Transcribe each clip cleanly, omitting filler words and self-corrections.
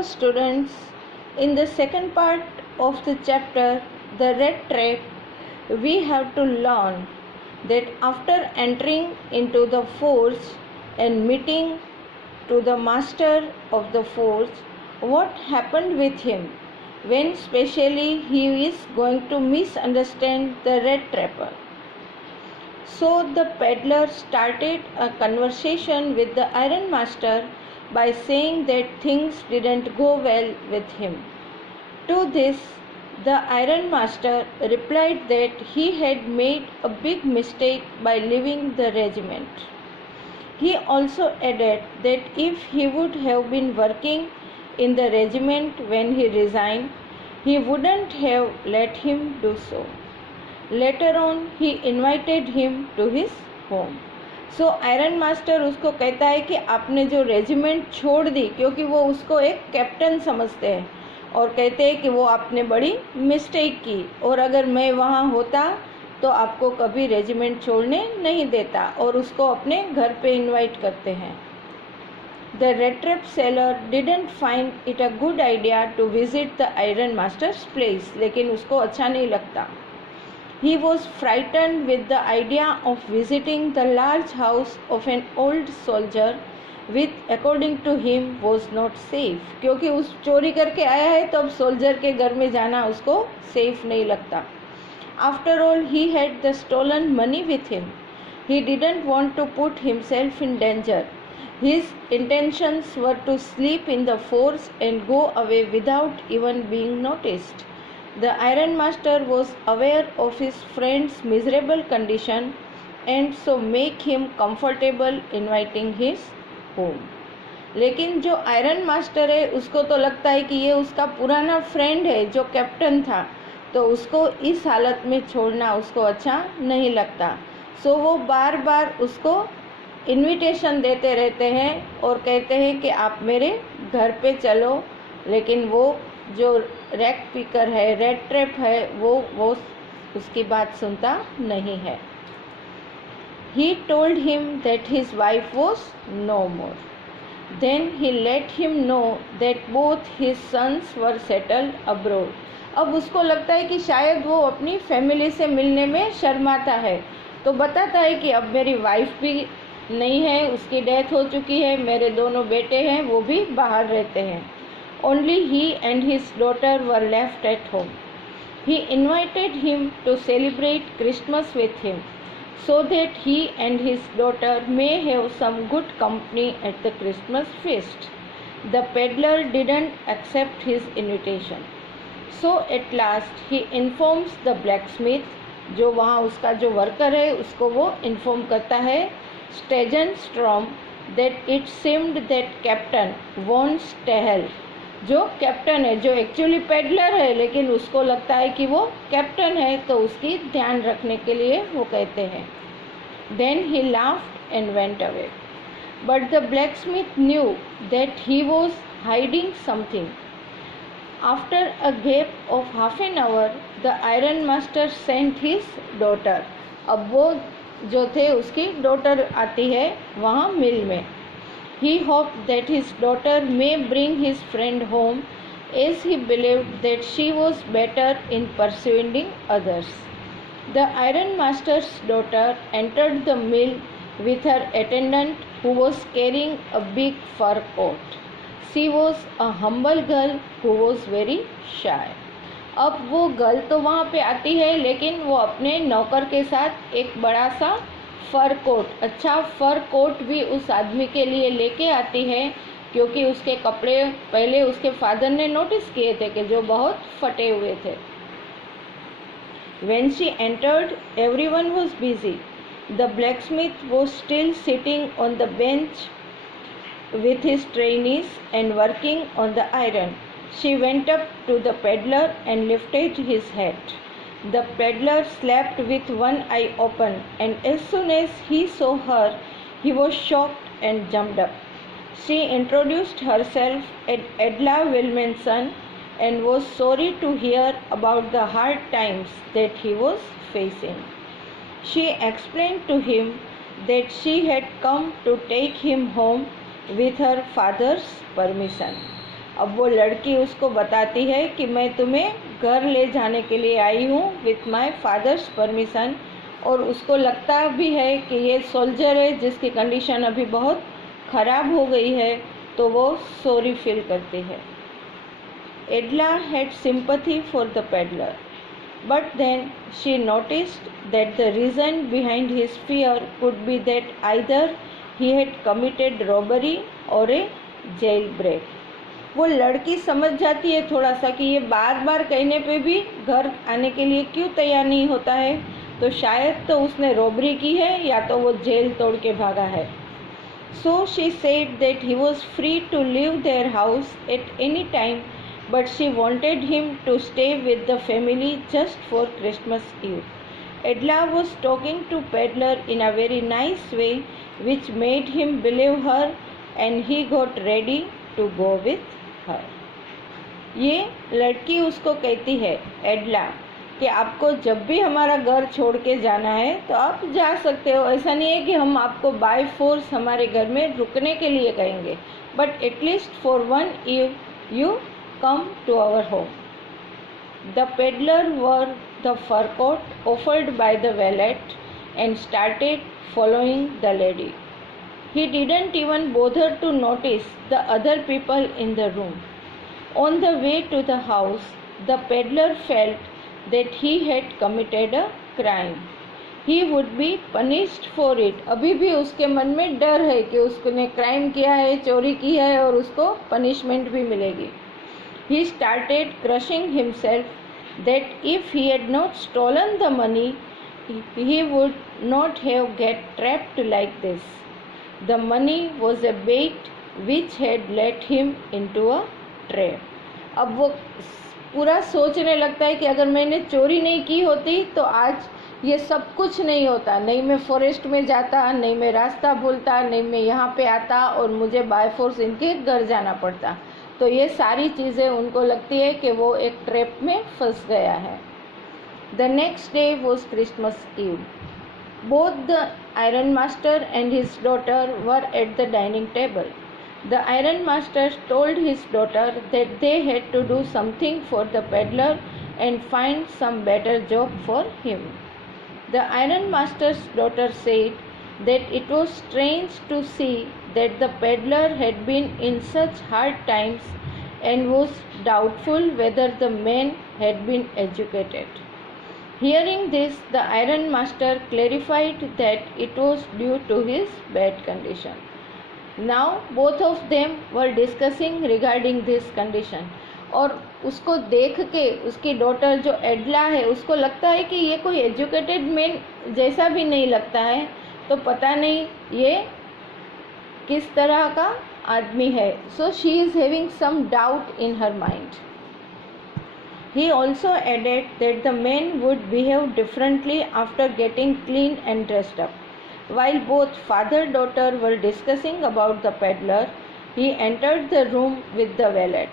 Hello students, in the second part of the chapter, The Red Trap, we have to learn that after entering into the forge and meeting to the master of the forge, what happened with him when specially he is going to misunderstand the red trapper. So the peddler started a conversation with the iron master by saying that things didn't go well with him. To this, the iron master replied that he had made a big mistake by leaving the regiment. He also added that if he would have been working in the regiment when he resigned, he wouldn't have let him do so. Later on, he invited him to his home. So iron master उसको कहता है कि आपने जो regiment छोड़ दी, क्योंकि वो उसको एक कैप्टन समझते हैं और कहते हैं कि वो आपने बड़ी मिस्टेक की और अगर मैं वहाँ होता तो आपको कभी रेजिमेंट छोड़ने नहीं देता, और उसको अपने घर पे इनवाइट करते हैं. The rat trap seller didn't find it a good idea to visit the iron masters place, लेकिन उसको अच्छा नहीं लगता. He was frightened with the idea of visiting the large house of an old soldier, which according to him was not safe. क्योंकि उस चोरी करके आया है तो अब सोल्जर के घर में जाना उसको सेफ नहीं लगता. After all, he had the stolen money with him. He didn't want to put himself in danger. His intentions were to sleep in the forge and go away without even being noticed. The iron master was aware of his friend's miserable condition and so make him comfortable inviting his home. लेकिन जो iron master है उसको तो लगता है कि ये उसका पुराना फ्रेंड है जो कैप्टन था, तो उसको इस हालत में छोड़ना उसको अच्छा नहीं लगता. सो वो बार बार उसको इनविटेशन देते रहते हैं और कहते हैं कि आप मेरे घर पे चलो, लेकिन वो जो रैक पिकर है, रेड ट्रैप है, वो उसकी बात सुनता नहीं है. He told him that his wife was no more. Then he let him know that both his sons were settled abroad. अब उसको लगता है कि शायद वो अपनी फैमिली से मिलने में शर्माता है, तो बताता है कि अब मेरी वाइफ भी नहीं है, उसकी डेथ हो चुकी है, मेरे दोनों बेटे हैं वो भी बाहर रहते हैं. Only he and his daughter were left at home. He invited him to celebrate Christmas with him, so that he and his daughter may have some good company at the Christmas feast. The peddler didn't accept his invitation. So at last he informs the blacksmith, जो वहाँ उसका जो worker है उसको वो inform करता है, स्टेजन स्ट्रॉम, that it seemed that Captain von Stahel, जो कैप्टन है, जो एक्चुअली पेडलर है लेकिन उसको लगता है कि वो कैप्टन है, तो उसकी ध्यान रखने के लिए वो कहते हैं. Then he laughed and went away, but the blacksmith knew that he was hiding something. After a gap of half an hour the iron master sent his daughter. अब वो जो थे उसकी डॉटर आती है वहाँ मिल में. He hoped that his daughter may bring his friend home, as he believed that she was better in persuading others. The iron master's daughter entered the mill with her attendant, who was carrying a big fur coat. She was a humble girl who was very shy. अब वो girl तो वहाँ पे आती है, लेकिन वो अपने नौकर के साथ एक बड़ा सा फ़र कोट, अच्छा फ़र कोट भी उस आदमी के लिए लेके आती है, क्योंकि उसके कपड़े पहले उसके फादर ने नोटिस किए थे कि जो बहुत फटे हुए थे. When she entered, everyone was busy. The blacksmith was still sitting on the bench with his trainees and working on the iron. She went up to the peddler and lifted his hat. The peddler slept with one eye open, and as soon as he saw her, he was shocked and jumped up. She introduced herself as Edla Wilmanson and was sorry to hear about the hard times that he was facing. She explained to him that she had come to take him home with her father's permission. अब वो लड़की उसको बताती है कि मैं तुम्हें घर ले जाने के लिए आई हूँ विथ माई फादर्स परमिशन, और उसको लगता भी है कि ये सोल्जर है जिसकी कंडीशन अभी बहुत ख़राब हो गई है, तो वो सॉरी फील करती है। Edla had sympathy for the peddler, but then she noticed that the reason behind his fear could be that either he had committed robbery or a jailbreak. वो लड़की समझ जाती है थोड़ा सा कि ये बार बार कहने पे भी घर आने के लिए क्यों तैयार नहीं होता है, तो शायद तो उसने रॉबरी की है या तो वो जेल तोड़ के भागा है। So she said that he was free to leave their house at any time, but she wanted him to stay with the family just for Christmas Eve. Edla was talking to Peddler in a very nice way, which made him believe her, and he got ready to go with her. ये लड़की उसको कहती है, एडला, कि आपको जब भी हमारा घर छोड़ के जाना है तो आप जा सकते हो, ऐसा नहीं है कि हम आपको बाय फोर्स हमारे घर में रुकने के लिए कहेंगे, but at least for one eve you come to our home. The peddler wore the fur coat offered by the valet and started following the lady. He didn't even bother to notice the other people in the room. On the way to the house, the peddler felt that he had committed a crime. He would be punished for it. अभी भी उसके मन में डर है कि उसने crime किया है, चोरी की है और उसको पनिशमेंट भी मिलेगी। He started crushing himself that if he had not stolen the money, he would not have get trapped like this. The money was a bait which had led him into a trap. अब वो पूरा सोचने लगता है कि अगर मैंने चोरी नहीं की होती तो आज ये सब कुछ नहीं होता, नहीं मैं फॉरेस्ट में जाता, नहीं मैं रास्ता भूलता, नहीं मैं यहाँ पे आता और मुझे बाय फोर्स इनके घर जाना पड़ता। तो ये सारी चीज़ें उनको लगती है कि वो एक ट्रैप में फंस गया है। The next day was Christmas eve. Both the iron master and his daughter were at the dining table. The iron master told his daughter that they had to do something for the peddler and find some better job for him. The iron masters daughter said that it was strange to see that the peddler had been in such hard times and was doubtful whether the man had been educated. Hearing this, the iron master clarified that it was due to his bad condition. Now both of them were discussing regarding this condition. और उसको देख के उसकी daughter जो एडला है उसको लगता है कि ये कोई एजुकेटेड मैन जैसा भी नहीं लगता है, तो पता नहीं ये किस तरह का आदमी है. So she is having some doubt in her mind. He also added that the men would behave differently after getting clean and dressed up. While both father-daughter were discussing about the peddler, he entered the room with the valet.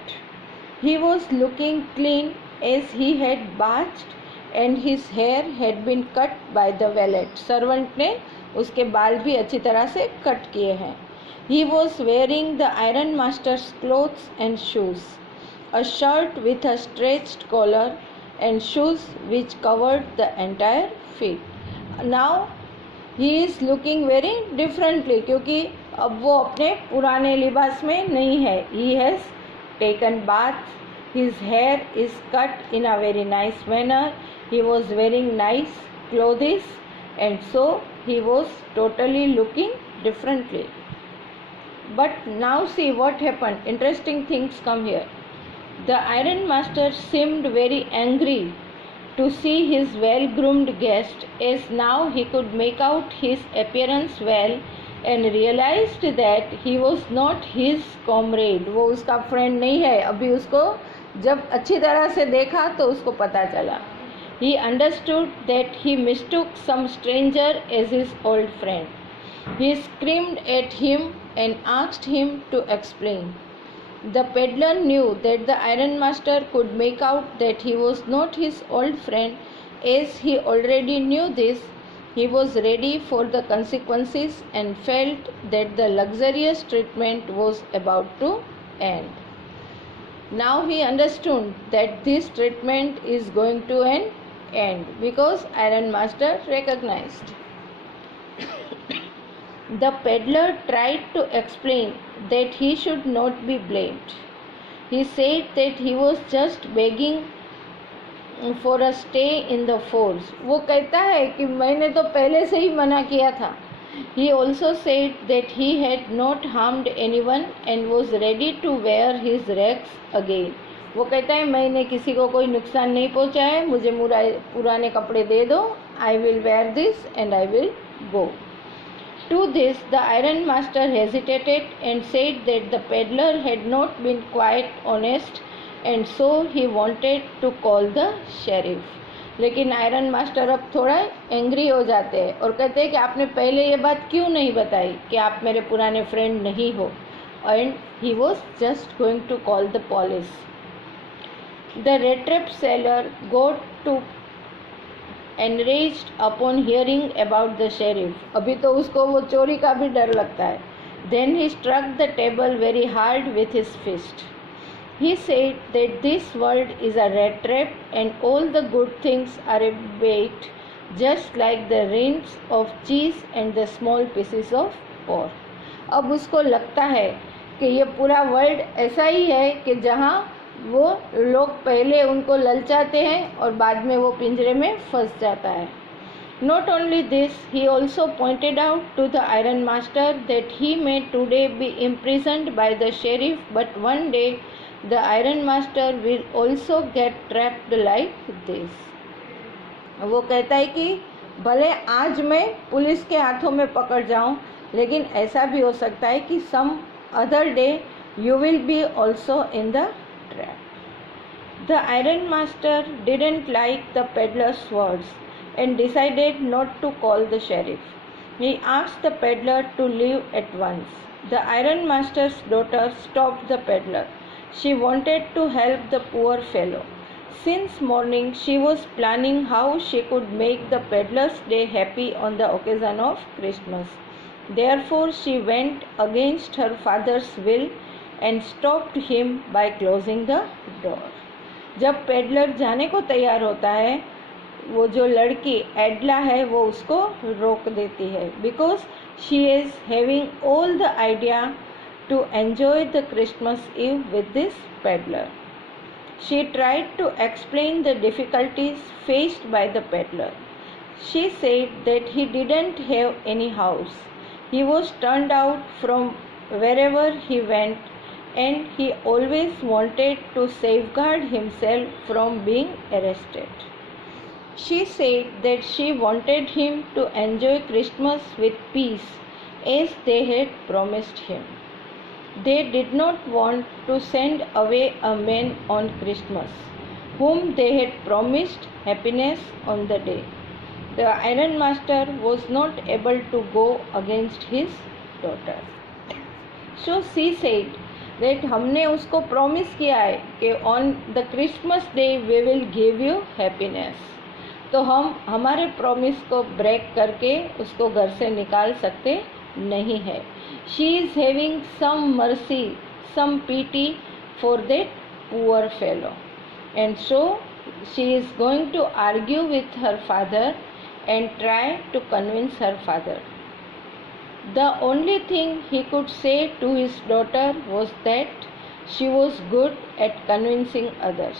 He was looking clean as he had bathed and his hair had been cut by the valet. Servant ने उसके बाल भी अच्छी तरह से cut किए हैं. He was wearing the iron master's clothes and shoes, a shirt with a stretched collar and shoes which covered the entire feet. Now he is looking very differently क्योंकि अब वो अपने पुराने लिबास में नहीं है. He has taken bath. His hair is cut in a very nice manner. He was wearing nice clothes and so he was totally looking differently. But now see what happened. Interesting things come here. The iron master seemed very angry to see his well-groomed guest, as now he could make out his appearance well and realized that he was not his comrade. वो उसका friend नहीं है. अभी उसको जब अच्छी तरह से देखा तो उसको पता चला. He understood that he mistook some stranger as his old friend. He screamed at him and asked him to explain. The peddler knew that the iron master could make out that he was not his old friend. As he already knew this, he was ready for the consequences and felt that the luxurious treatment was about to end. Now he understood that this treatment is going to an end because Iron Master recognized. The peddler tried to explain that he should not be blamed. He said that he was just begging for a stay in the force. वो कहता है कि मैंने तो पहले से ही मना किया था. He also said that he had not harmed anyone and was ready to wear his rags again. वो कहता है मैंने किसी को कोई नुकसान नहीं पहुंचा है, मुझे पुराने कपड़े दे दो. I will wear this and I will go. To this the Iron Master hesitated and said that the peddler had not been quite honest and so he wanted to call the sheriff. लेकिन iron master अब थोड़ा angry हो जाते हैं और कहते हैं कि आपने पहले ये बात क्यों नहीं बताई कि आप मेरे पुराने फ्रेंड नहीं हो. And he was just going to call the police. The red tape seller got to enraged upon hearing about the sheriff. अभी तो उसको वो चोरी का भी डर लगता है. Then he struck the table very hard with his fist. He said that this world is a rat trap and all the good things are a bait, just like the rinds of cheese and the small pieces of pork. अब उसको लगता है कि ये पूरा world ऐसा ही है कि जहाँ वो लोग पहले उनको ललचाते हैं और बाद में वो पिंजरे में फंस जाता है. Not only this, he also pointed out to the Iron Master that he may today be imprisoned by the sheriff, but one day the Iron Master will also get trapped like this. वो कहता है कि भले आज मैं police के हाथों में पकड़ जाऊं, लेकिन ऐसा भी हो सकता है कि some other day you will be also in the trap. The Iron Master didn't like the peddler's words and decided not to call the sheriff. He asked the peddler to leave at once. The Iron Master's daughter stopped the peddler. She wanted to help the poor fellow. Since morning she was planning how she could make the peddler's day happy on the occasion of Christmas. Therefore she went against her father's will and stopped him by closing the door. जब peddler जाने को तैयार होता है, वो जो लड़की एडला है वो उसको रोक देती है because she is having all the idea to enjoy the Christmas Eve with this peddler. She tried to explain the difficulties faced by the peddler. She said that he didn't have any house. He was turned out from wherever he went and he always wanted to safeguard himself from being arrested. She said that she wanted him to enjoy Christmas with peace as they had promised him. They did not want to send away a man on Christmas, whom they had promised happiness on the day. The Iron Master was not able to go against his daughter. So she said that हमने उसको promise किया है कि on the Christmas day we will give you happiness. तो हम हमारे promise को break करके उसको घर से निकाल सकते नहीं है. She is having some mercy, some pity for that poor fellow. And so she is going to argue with her father and try to convince her father. The only thing he could say to his daughter was that she was good at convincing others,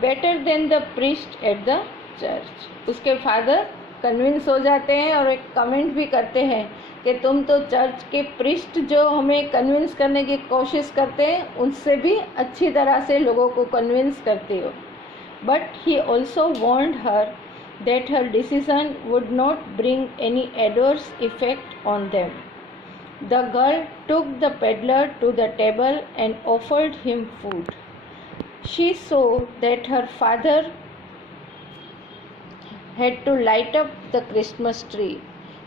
better than the priest at the church. उसके father convince हो जाते हैं और एक comment भी करते हैं कि तुम तो चर्च के प्रिस्ट जो हमें कन्विंस करने की कोशिश करते हैं उनसे भी अच्छी तरह से लोगों को कन्विंस करती हो. But he also warned her that her decision would not bring any adverse effect on them. The girl took the peddler to the table and offered him food. She saw that her father had to light up the Christmas tree.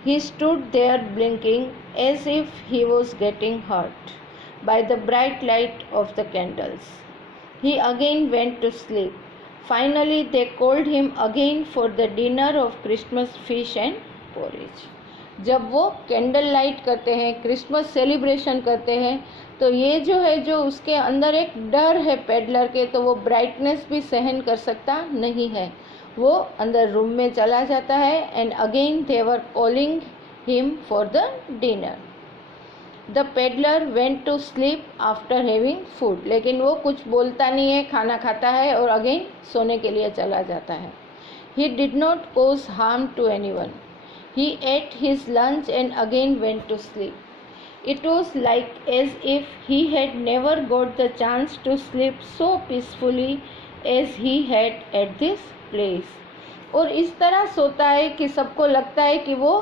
He stood there blinking as if he was getting hurt by the bright light of the candles. He again went to sleep. Finally, they called him again for the dinner of Christmas fish and porridge. जब वो candle light करते हैं, Christmas celebration करते हैं, तो ये जो है, जो उसके अंदर एक डर है पेडलर के, तो वो ब्राइटनेस भी सहन कर सकता नहीं है। वो अंदर रूम में चला जाता है and again they were calling him for the dinner. The peddler went to sleep after having food, लेकिन वो कुछ बोलता नहीं है, खाना खाता है और अगेन सोने के लिए चला जाता है। He did not cause harm to anyone. He ate his lunch and again went to sleep. It was like as if he had never got the chance to sleep so peacefully as he had at this place. और इस तरह सोता है कि सबको लगता है कि वो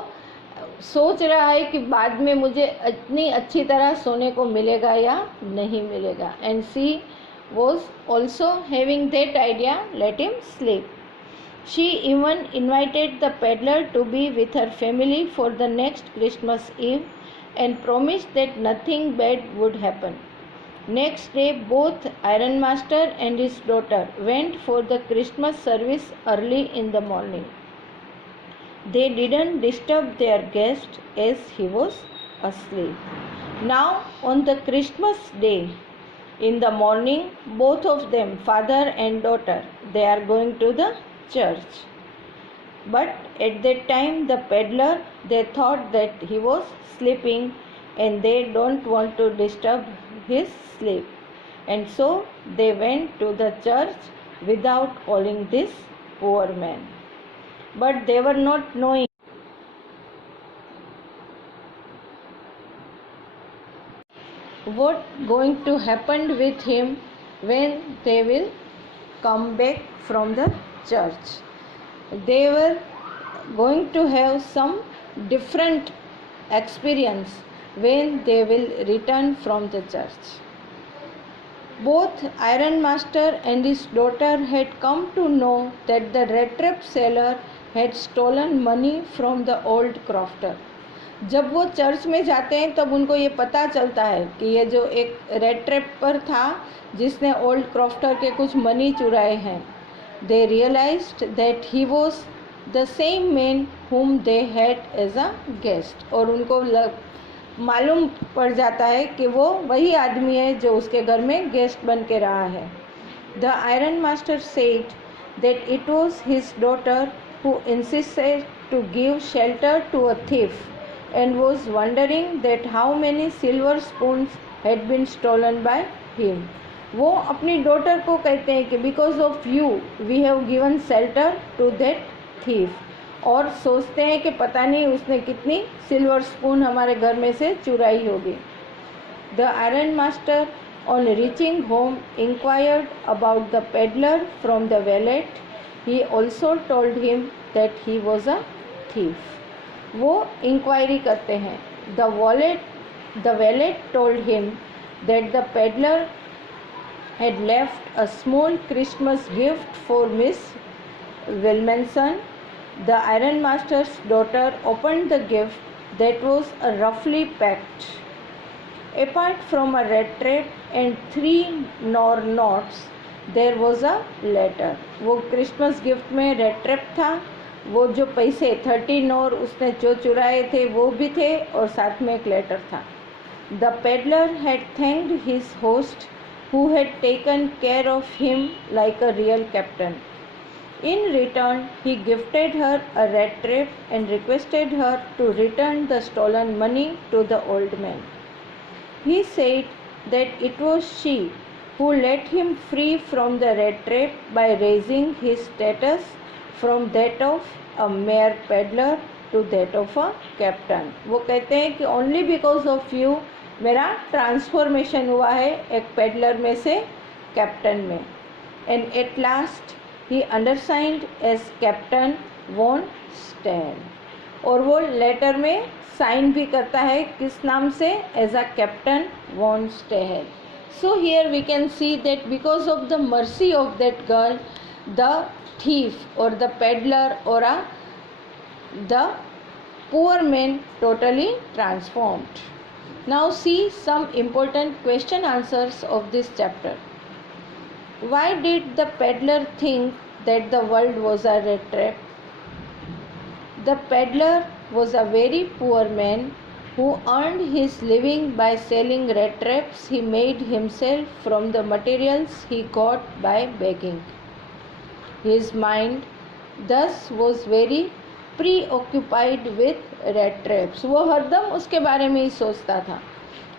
सोच रहा है कि बाद में मुझे इतनी अच्छी तरह सोने को मिलेगा या नहीं मिलेगा. And she was also having that idea, let him sleep. She even invited the peddler to be with her family for the next Christmas Eve and promised that nothing bad would happen. Next day, both Ironmaster and his daughter went for the Christmas service early in the morning. They didn't disturb their guest as he was asleep. Now, on the Christmas day, in the morning, both of them, father and daughter, they are going to the church. But at that time, the peddler, they thought that he was sleeping and they don't want to disturb his sleep. And so they went to the church without calling this poor man. But they were not knowing what going to happen with him when they will come back from the church. They were going to have some different experience when they will return from the church. Both Ironmaster and his daughter had come to know that the red trap seller had stolen money from the old crofter. जब वो church में जाते हैं तब उनको ये पता चलता है कि ये जो एक रेड ट्रैप पर था जिसने ओल्ड क्रॉफ्टर के कुछ मनी चुराए हैं. They realized that he was the same man whom they had as a guest. और उनको मालूम पड़ जाता है कि वो वही आदमी है जो उसके घर में गेस्ट बन के रहा है. The Iron Master said that it was his daughter who insisted to give shelter to a thief and was wondering that how many silver spoons had been stolen by him. वो अपनी daughter को कहते हैं कि because of you we have given shelter to that thief, और सोचते हैं कि पता नहीं उसने कितनी सिल्वर स्पून हमारे घर में से चुराई होगी. The iron master on reaching home inquired about the peddler from the wallet. He also told him that he was a thief. वो इंक्वायरी करते हैं. The wallet told him that the peddler had left a small Christmas gift for Miss Wilmanson. The ironmaster's daughter opened the gift that was roughly packed. Apart from a red trap and 3 nor notes, there was a letter. वो Christmas gift में red trap था, वो जो पैसे 30 नोर उसने जो चुराए थे वो भी थे, और साथ में एक लेटर था. The peddler had thanked his host who had taken care of him like a real captain. In return, he gifted her a red trap and requested her to return the stolen money to the old man. He said that it was she who let him free from the red trap by raising his status from that of a mere peddler to that of a captain. वो कहते हैं कि only because of you मेरा transformation हुआ है एक peddler में से कैप्टन में. And at last he undersigned as captain von Stahle. और वो लेटर में साइन भी करता है किस नाम से, as a captain von Stahle. So here we can see that because of the mercy of that girl the thief और द पेडलर और the poor man totally transformed. Now see some important question answers of this chapter. Why did the peddler think that the world was a red trap? The peddler was a very poor man who earned his living by selling rat traps he made himself from the materials he got by begging. His mind thus was very preoccupied with rat traps. वो हरदम उसके बारे में ही सोचता था.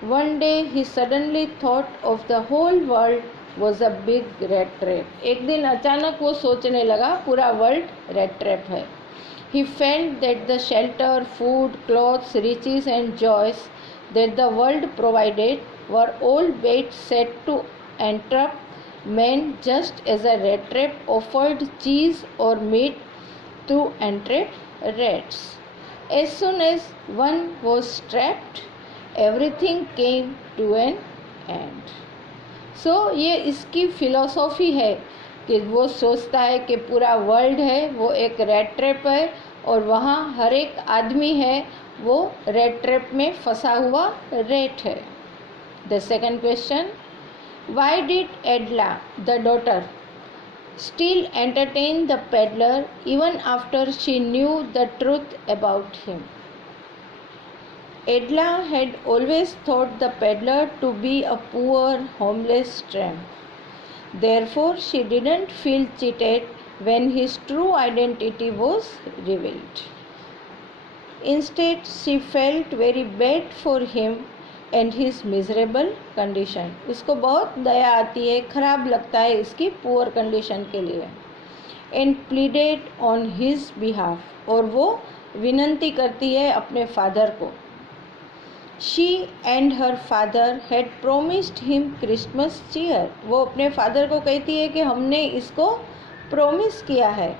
One day he suddenly thought of the whole world was a big rat trap. एक दिन अचानक वो सोचने लगा पूरा वर्ल्ड rat trap है. He felt that the shelter, food, clothes, riches and joys that the world provided were all bait set to entrap men, just as a rat trap offered cheese or meat to entrap rats. As soon as one was trapped, everything came to an end. So ये इसकी philosophy है कि वो सोचता है कि पूरा world है वो एक रेड ट्रैप है और वहाँ हर एक आदमी है वो रेड ट्रैप में फंसा हुआ रेट है. The second question, why did एडला the daughter still entertain the peddler even after she knew the truth about him? Edla had always thought the peddler to be a poor, homeless tramp. Therefore, she didn't feel cheated when his true identity was revealed. Instead, she felt very bad for him and his miserable condition. उसको बहुत दया आती है, खराब लगता है इसकी poor condition के लिए. And pleaded on his behalf. और वो विनंती करती है अपने फादर को. She and her father had promised him Christmas cheer. वो अपने फादर को कहती है कि हमने इसको प्रॉमिस किया है.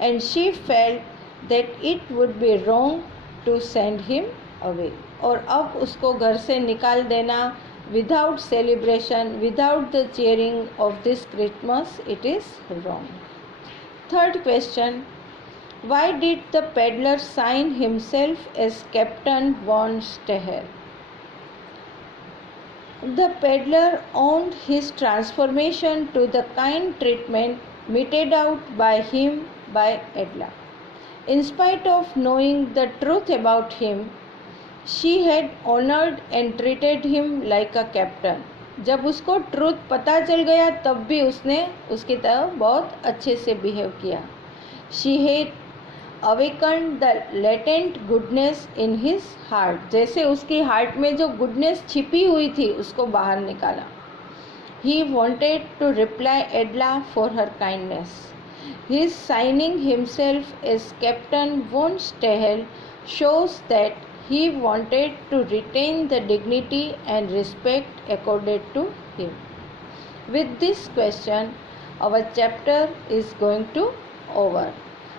And she felt that it would be wrong to send him away. और अब उसको घर से निकाल देना without celebration, without the cheering of this Christmas, it is wrong. Third question, why did the peddler sign himself as Captain von Steher? The peddler owned his transformation to the kind treatment meted out by him by Edla. In spite of knowing the truth about him, she had honored and treated him like a captain. जब उसको truth पता चल गया तब भी उसने उसकी तरह बहुत अच्छे से बिहेव किया. She had awakened the latent goodness in his heart. जैसे उसकी हार्ट में जो गुडनेस छिपी हुई थी उसको बाहर निकाला. He wanted to reply Edla for her kindness. His signing himself as Captain von Stahel shows that he wanted to retain the dignity and respect accorded to him. With this question, our chapter is going to over.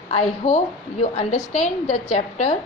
I hope you understand the chapter